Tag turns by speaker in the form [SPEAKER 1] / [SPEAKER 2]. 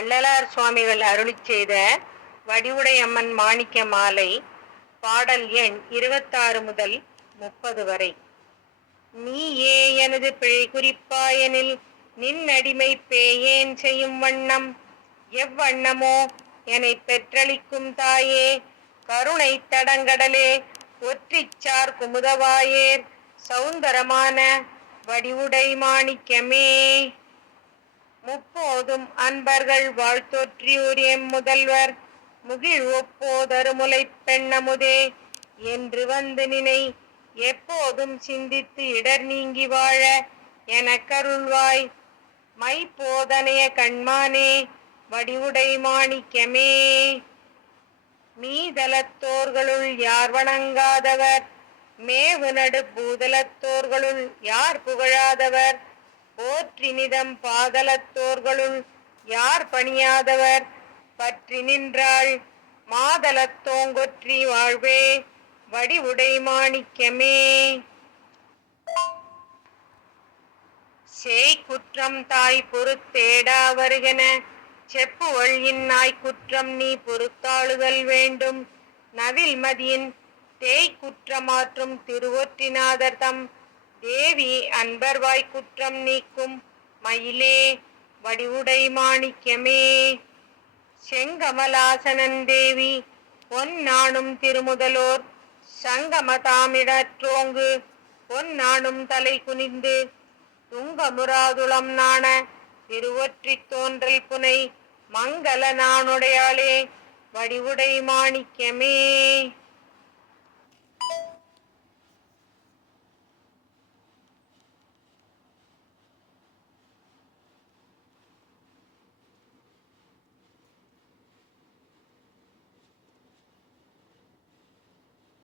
[SPEAKER 1] வள்ளலார் சுவாமிகள் அருளி செய்த வடிவுடையம்மன் மாணிக்க மாலை பாடல் எண் இருபத்தாறு முதல் முப்பது வரை. நீயே எனது பிழை குறிப்பாயனில் நின் அடிமை பேயேன் செய்யும் வண்ணம். எவ்வண்ணமோ என்னை பெற்றளிக்கும் தாயே கருணை தடங்கடலே ஒற்றிச்சார் குமுதவாயேர். சௌந்தரமான வடிவுடை மாணிக்கமே. முப்போதும் அன்பர்கள் வாழ்த்தொற்றியூர் எம் முதல்வர். முகிழ் ஒப்போதருமுலை பெண்ணமுதே என்று வந்து நினை எப்போதும் சிந்தித்து இடர் நீங்கி வாழ என கருள்வாய் மை போதனைய கண்மானே வடிவுடை மாணிக்கமே. மீதலத்தோர்களுள் யார் வணங்காதவர்? மேவு நடு பூதலத்தோர்களுள் யார் புகழாதவர்? போற்றினிதம் பாதலத்தோர்களுள் யார் பணியாதவர்? பற்றி நின்றாள் மாதலத்தோங்கொற்றி வாழ்வே வடிவுடை மாணிக்கமே. சேய் குற்றம் தாய் பொறுத்தேடா வருகன செப்பு இந்நாய் குற்றம் நீ பொறுத்தாளுதல் வேண்டும். நவில் மதியின் தேய் குற்றமாற்றும் திருவொற்றிநாதர் தம் தேவி அன்பர்வாய் குற்றம் நீக்கும் மயிலே வடிவுடை மாணிக்கமே. செங்கமலாசனன் தேவி பொன்னானும் திருமுதலோர் சங்கமதாமிடற்றோங்கு பொன்னானும் தலை குனிந்து துங்கமுராதுளம் நாண திருவொற்றி தோன்றல் புனை மங்கள நானுடையாளே வடிவுடை மாணிக்கமே.